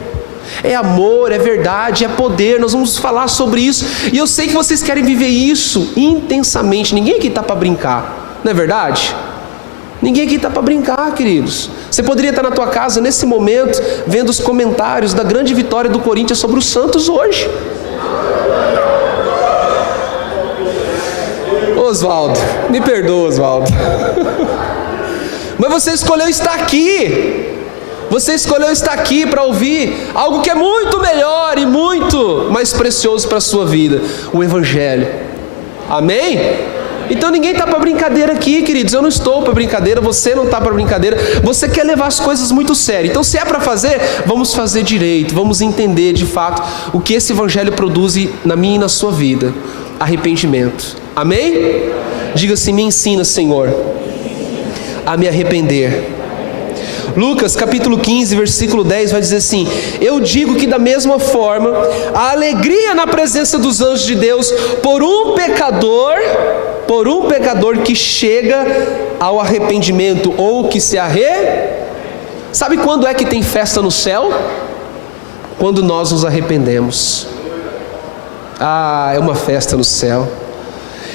É amor, é verdade, é poder. Nós vamos falar sobre isso. E eu sei que vocês querem viver isso intensamente. Ninguém aqui está para brincar, não é verdade? Ninguém aqui está para brincar, queridos. Você poderia estar na tua casa nesse momento vendo os comentários da grande vitória do Corinthians sobre o Santos hoje. Oswaldo, me perdoa, Oswaldo. Mas você escolheu estar aqui. Você escolheu estar aqui para ouvir algo que é muito melhor e muito mais precioso para a sua vida, o evangelho. Amém? Então ninguém está para brincadeira aqui, queridos. Eu não estou para brincadeira, você não está para brincadeira. Você quer levar as coisas muito sério. Então se é para fazer, vamos fazer direito. Vamos entender de fato o que esse evangelho produz na minha e na sua vida. Arrependimento. Amém? Diga assim: me ensina, Senhor, a me arrepender. Lucas capítulo 15, versículo 10 vai dizer assim: eu digo que da mesma forma, a alegria na presença dos anjos de Deus por um pecador que chega ao arrependimento ou que se Sabe quando é que tem festa no céu? Quando nós nos arrependemos. É uma festa no céu.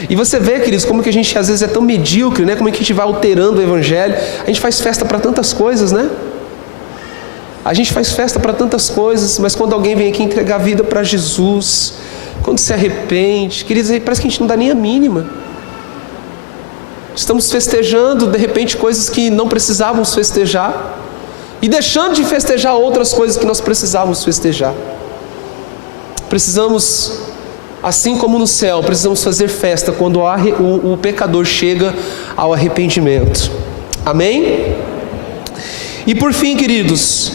E você vê, queridos, como que a gente às vezes é tão medíocre, né? Como é que a gente vai alterando o evangelho. A gente faz festa para tantas coisas, né? A gente faz festa para tantas coisas, mas quando alguém vem aqui entregar a vida para Jesus, quando se arrepende, queridos, parece que a gente não dá nem a mínima. Estamos festejando, de repente, coisas que não precisávamos festejar, e deixando de festejar outras coisas que nós precisávamos festejar. Precisamos, assim como no céu, precisamos fazer festa quando o pecador chega ao arrependimento. Amém? E por fim, queridos,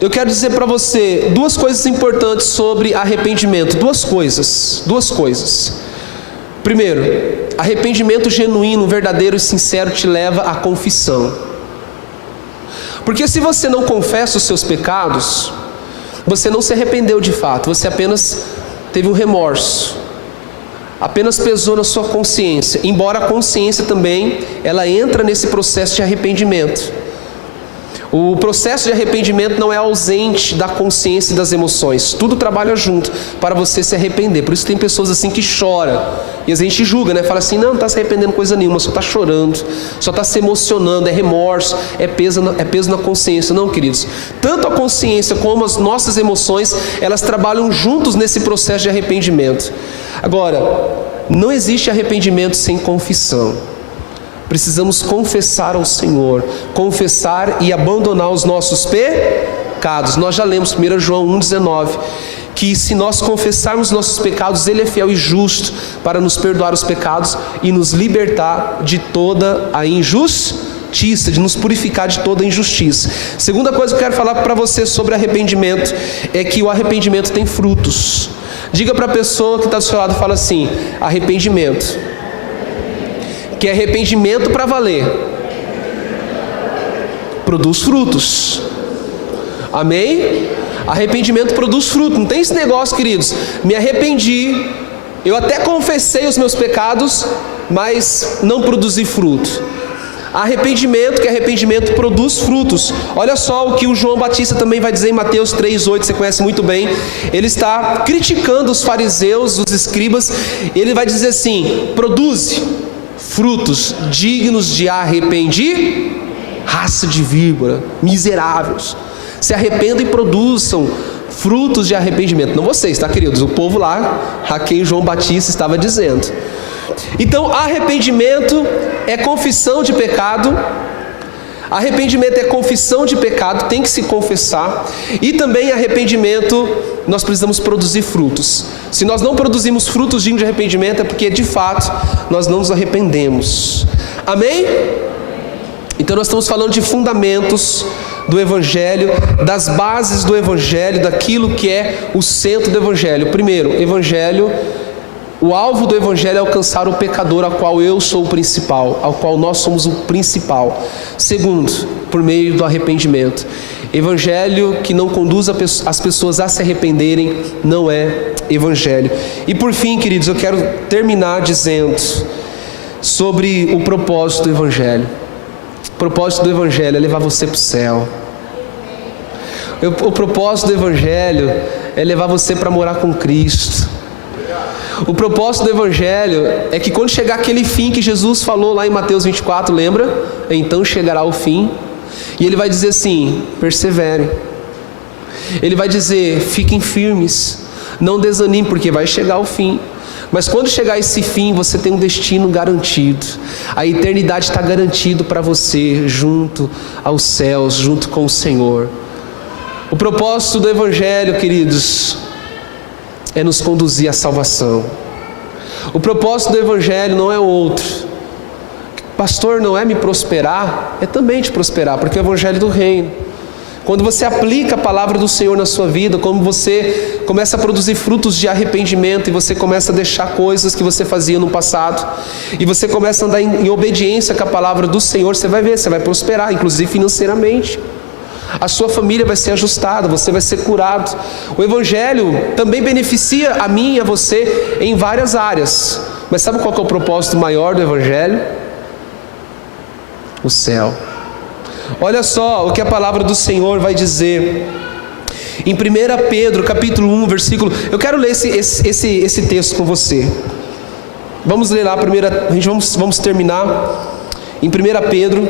eu quero dizer para você duas coisas importantes sobre arrependimento. Duas coisas. Primeiro, arrependimento genuíno, verdadeiro e sincero te leva à confissão. Porque se você não confessa os seus pecados, você não se arrependeu de fato, você apenas teve um remorso, apenas pesou na sua consciência, embora a consciência também, ela entra nesse processo de arrependimento. O processo de arrependimento não é ausente da consciência e das emoções, tudo trabalha junto para você se arrepender. Por isso tem pessoas assim que choram, e a gente julga, né? Fala assim: não está se arrependendo coisa nenhuma, só está chorando, só está se emocionando, é remorso, é peso na consciência. Não, queridos, tanto a consciência como as nossas emoções, elas trabalham juntos nesse processo de arrependimento. Agora, não existe arrependimento sem confissão. Precisamos confessar ao Senhor, confessar e abandonar os nossos pecados. Nós já lemos 1 João 1,19, que se nós confessarmos nossos pecados, Ele é fiel e justo para nos perdoar os pecados e nos libertar de toda a injustiça, de nos purificar de toda a injustiça. Segunda coisa que eu quero falar para você sobre arrependimento é que o arrependimento tem frutos. Diga para a pessoa que está do seu lado, fala assim: arrependimento, que é arrependimento para valer, produz frutos. Amém? Arrependimento produz fruto. Não tem esse negócio, queridos: me arrependi, eu até confessei os meus pecados, mas não produzi fruto. Arrependimento, que arrependimento produz frutos. Olha só o que o João Batista também vai dizer em Mateus 3,8, você conhece muito bem. Ele está criticando os fariseus, os escribas. Ele vai dizer assim: produze frutos dignos de arrepender, raça de víbora, miseráveis. Se arrependam e produzam frutos de arrependimento. Não vocês, tá, queridos? O povo lá, a quem João Batista estava dizendo. Então, arrependimento é confissão de pecado. Arrependimento é confissão de pecado, tem que se confessar. E também arrependimento, nós precisamos produzir frutos. Se nós não produzimos frutos dignos de arrependimento, é porque de fato nós não nos arrependemos. Amém? Então nós estamos falando de fundamentos do Evangelho, das bases do Evangelho, daquilo que é o centro do Evangelho. Primeiro, Evangelho O alvo do Evangelho é alcançar o pecador, ao qual eu sou o principal, ao qual nós somos o principal. Segundo, por meio do arrependimento. Evangelho que não conduz as pessoas a se arrependerem não é Evangelho. E por fim, queridos, eu quero terminar dizendo sobre o propósito do Evangelho. O propósito do Evangelho é levar você para o céu. O propósito do Evangelho é levar você para morar com Cristo. O propósito do Evangelho é que quando chegar aquele fim que Jesus falou lá em Mateus 24, lembra? Então chegará o fim. E Ele vai dizer assim: perseverem. Ele vai dizer: fiquem firmes, não desanimem, porque vai chegar o fim. Mas quando chegar esse fim, você tem um destino garantido. A eternidade está garantida para você, junto aos céus, junto com o Senhor. O propósito do Evangelho, queridos, é nos conduzir à salvação. O propósito do Evangelho não é outro. Pastor, não é me prosperar? É também te prosperar, porque é o Evangelho do Reino. Quando você aplica a palavra do Senhor na sua vida, quando você começa a produzir frutos de arrependimento, e você começa a deixar coisas que você fazia no passado, e você começa a andar em obediência com a palavra do Senhor, você vai ver, você vai prosperar, inclusive financeiramente. A sua família vai ser ajustada, você vai ser curado. O Evangelho também beneficia a mim e a você em várias áreas. Mas sabe qual que é o propósito maior do Evangelho? O céu. Olha só o que a palavra do Senhor vai dizer em 1 Pedro capítulo 1, versículo... Eu quero ler esse texto com você. Vamos ler lá, vamos terminar em 1 Pedro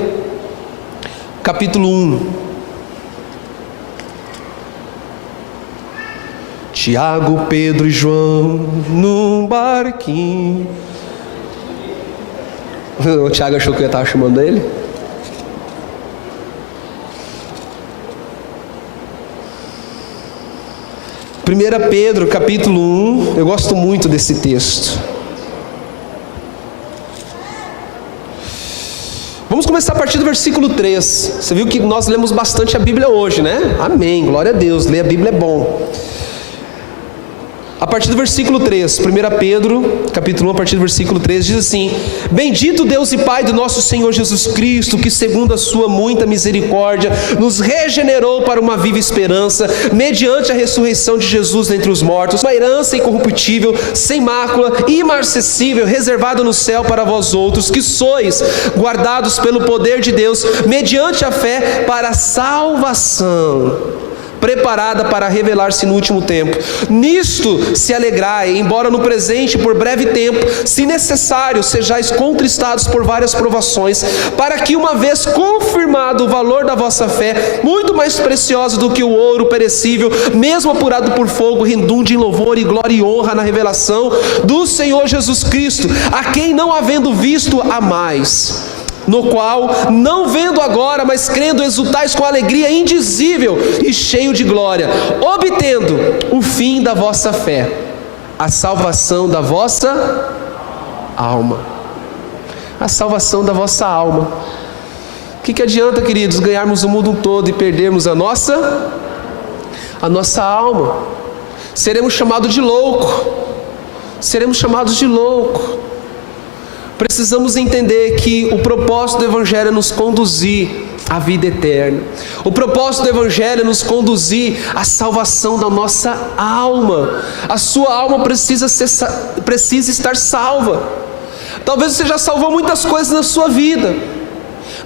capítulo 1. Tiago, Pedro e João num barquinho. O Tiago achou que eu estava chamando ele. Primeira Pedro, capítulo 1, eu gosto muito desse texto. Vamos começar a partir do versículo 3. Você viu que nós lemos bastante a Bíblia hoje, né? Amém, glória a Deus, ler a Bíblia é bom. A partir do versículo 3, 1 Pedro, capítulo 1, a partir do versículo 3, diz assim: Bendito Deus e Pai do nosso Senhor Jesus Cristo, que segundo a sua muita misericórdia, nos regenerou para uma viva esperança, mediante a ressurreição de Jesus dentre os mortos, uma herança incorruptível, sem mácula, imarcessível, reservada no céu para vós outros, que sois guardados pelo poder de Deus, mediante a fé para a salvação, preparada para revelar-se no último tempo. Nisto se alegrai, embora no presente, por breve tempo, se necessário, sejais contristados por várias provações, para que, uma vez confirmado o valor da vossa fé, muito mais preciosa do que o ouro perecível, mesmo apurado por fogo, redunde em louvor e glória e honra na revelação do Senhor Jesus Cristo, a quem, não havendo visto, amais, no qual, não vendo agora, mas crendo, exultais com alegria indizível e cheio de glória, obtendo o fim da vossa fé, a salvação da vossa alma. A salvação da vossa alma. O que adianta, queridos, ganharmos o mundo todo e perdermos a nossa alma? Seremos chamados de louco. Seremos chamados de louco. Precisamos entender que o propósito do Evangelho é nos conduzir à vida eterna. O propósito do Evangelho é nos conduzir à salvação da nossa alma. A sua alma precisa estar salva. Talvez você já salvou muitas coisas na sua vida.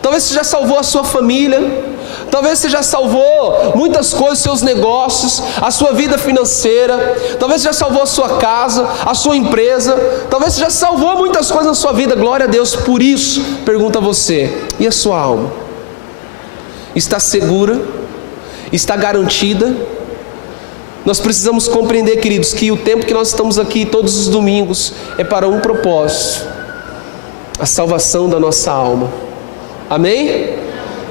Talvez você já salvou a sua família. Talvez você já salvou muitas coisas, seus negócios, a sua vida financeira. Talvez você já salvou a sua casa, a sua empresa. Talvez você já salvou muitas coisas na sua vida. Glória a Deus por isso. Pergunta a você: e a sua alma? Está segura? Está garantida? Nós precisamos compreender, queridos, que o tempo que nós estamos aqui todos os domingos é para um propósito: a salvação da nossa alma. Amém?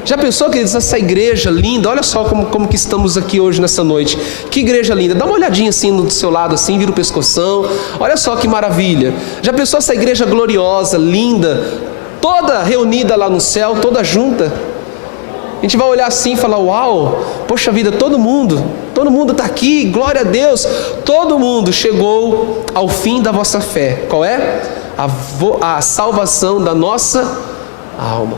Já pensou, queridos, essa igreja linda? Olha só como que estamos aqui hoje nessa noite. Que igreja linda. Dá uma olhadinha assim do seu lado, assim, vira o pescoção. Olha só que maravilha. Já pensou essa igreja gloriosa, linda, toda reunida lá no céu, toda junta? A gente vai olhar assim e falar: uau, poxa vida, todo mundo todo mundo está aqui, glória a Deus. Todo mundo chegou ao fim da vossa fé. Qual é? A salvação da nossa alma.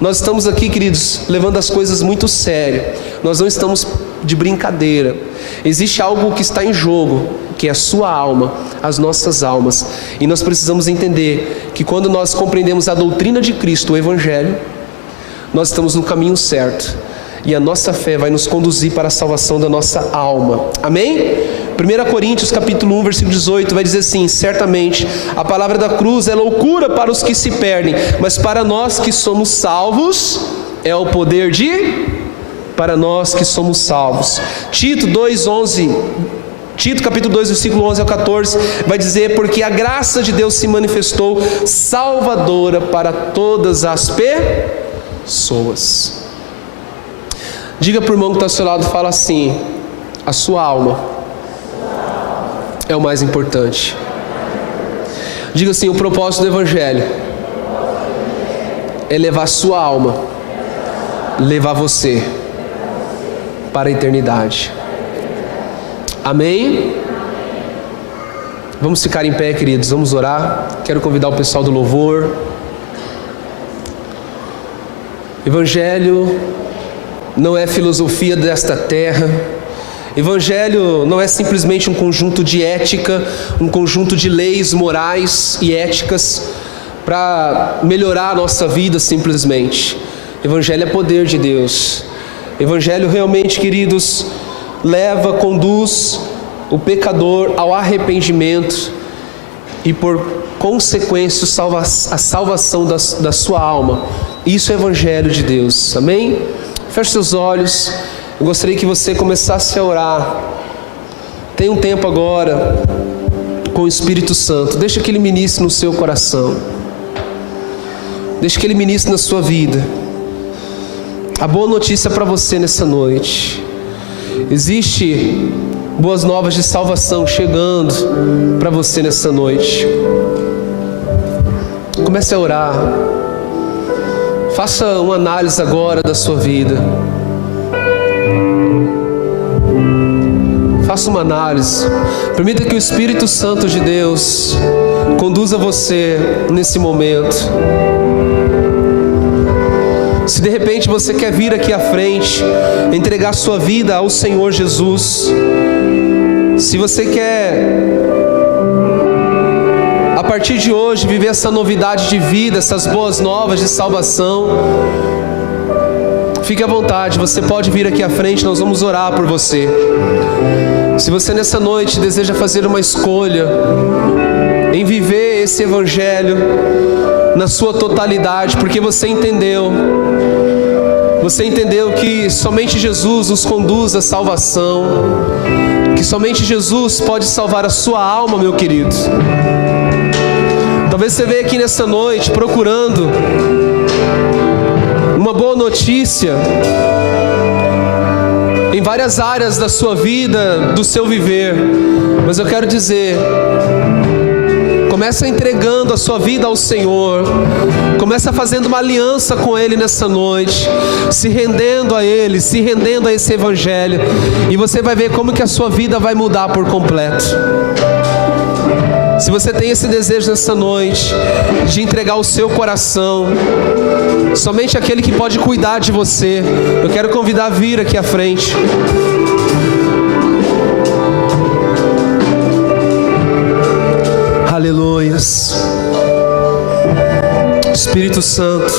Nós estamos aqui, queridos, levando as coisas muito sério. Nós não estamos de brincadeira. Existe algo que está em jogo, que é a sua alma, as nossas almas. E nós precisamos entender que quando nós compreendemos a doutrina de Cristo, o Evangelho, nós estamos no caminho certo. E a nossa fé vai nos conduzir para a salvação da nossa alma. Amém? 1 Coríntios capítulo 1, versículo 18 vai dizer assim: certamente a palavra da cruz é loucura para os que se perdem, mas para nós que somos salvos é o poder para nós que somos salvos. Tito capítulo 2, versículo 11 ao 14 vai dizer: porque a graça de Deus se manifestou salvadora para todas as pessoas. Diga para o irmão que está ao seu lado, fala assim: a sua alma é o mais importante. Diga assim: o propósito do Evangelho é levar a sua alma, levar você para a eternidade. Amém? Vamos ficar em pé, queridos, vamos orar. Quero convidar o pessoal do louvor. Evangelho não é filosofia desta terra. Evangelho não é simplesmente um conjunto de ética, um conjunto de leis morais e éticas para melhorar a nossa vida simplesmente. Evangelho é poder de Deus. Evangelho realmente, queridos, conduz o pecador ao arrependimento e por consequência a salvação da sua alma. Isso é o Evangelho de Deus. Amém? Feche seus olhos. Eu gostaria que você começasse a orar. Tem um tempo agora com o Espírito Santo. Deixa que Ele ministre no seu coração. Deixa que Ele ministre na sua vida. A boa notícia para você nessa noite: existe boas novas de salvação chegando para você nessa noite. Comece a orar. Faça uma análise agora da sua vida. Faça uma análise. Permita que o Espírito Santo de Deus conduza você nesse momento. Se de repente você quer vir aqui à frente, entregar sua vida ao Senhor Jesus, se você quer a partir de hoje viver essa novidade de vida, essas boas novas de salvação, fique à vontade, você pode vir aqui à frente, nós vamos orar por você. Se você nessa noite deseja fazer uma escolha em viver esse Evangelho na sua totalidade, porque você entendeu que somente Jesus nos conduz à salvação, que somente Jesus pode salvar a sua alma, meu querido. Talvez você veja aqui nessa noite procurando uma boa notícia em várias áreas da sua vida, do seu viver, mas eu quero dizer: começa entregando a sua vida ao Senhor, começa fazendo uma aliança com Ele nessa noite, se rendendo a Ele, se rendendo a esse Evangelho, e você vai ver como que a sua vida vai mudar por completo. Se você tem esse desejo nessa noite de entregar o seu coração, somente aquele que pode cuidar de você, eu quero convidar a vir aqui à frente. Aleluias. Espírito Santo,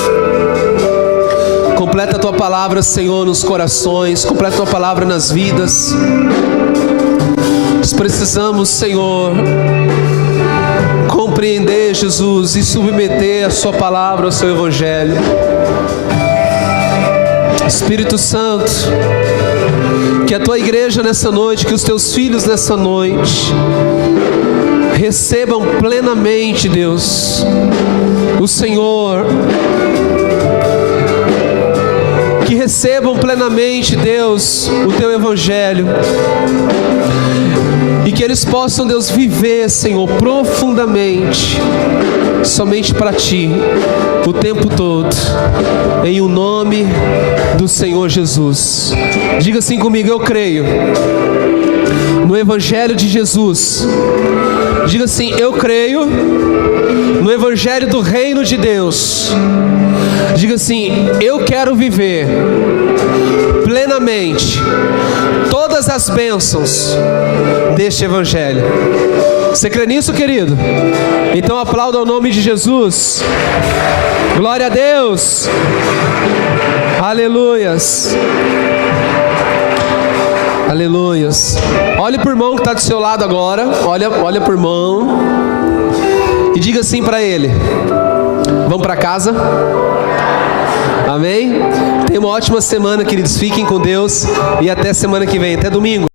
completa a Tua palavra, Senhor, nos corações, completa a Tua palavra nas vidas. Nós precisamos, Senhor, compreender, Jesus, e submeter a Sua palavra ao Seu Evangelho. Espírito Santo, que a Tua igreja nessa noite, que os Teus filhos nessa noite recebam plenamente, Deus, o Senhor, que recebam plenamente, Deus, o Teu Evangelho, e que eles possam, Deus, viver, Senhor, profundamente somente para Ti, o tempo todo, em o nome do Senhor Jesus. Diga assim comigo: eu creio no Evangelho de Jesus. Diga assim: eu creio no Evangelho do Reino de Deus. Diga assim: eu quero viver plenamente todas as bênçãos deste Evangelho. Você crê nisso, querido? Então aplauda o nome de Jesus. Glória a Deus. Aleluias. Aleluias. Olhe para o irmão que está do seu lado agora. Olha para o irmão e diga assim para ele: vamos para casa? Amém? Tenha uma ótima semana, queridos. Fiquem com Deus e até semana que vem. Até domingo.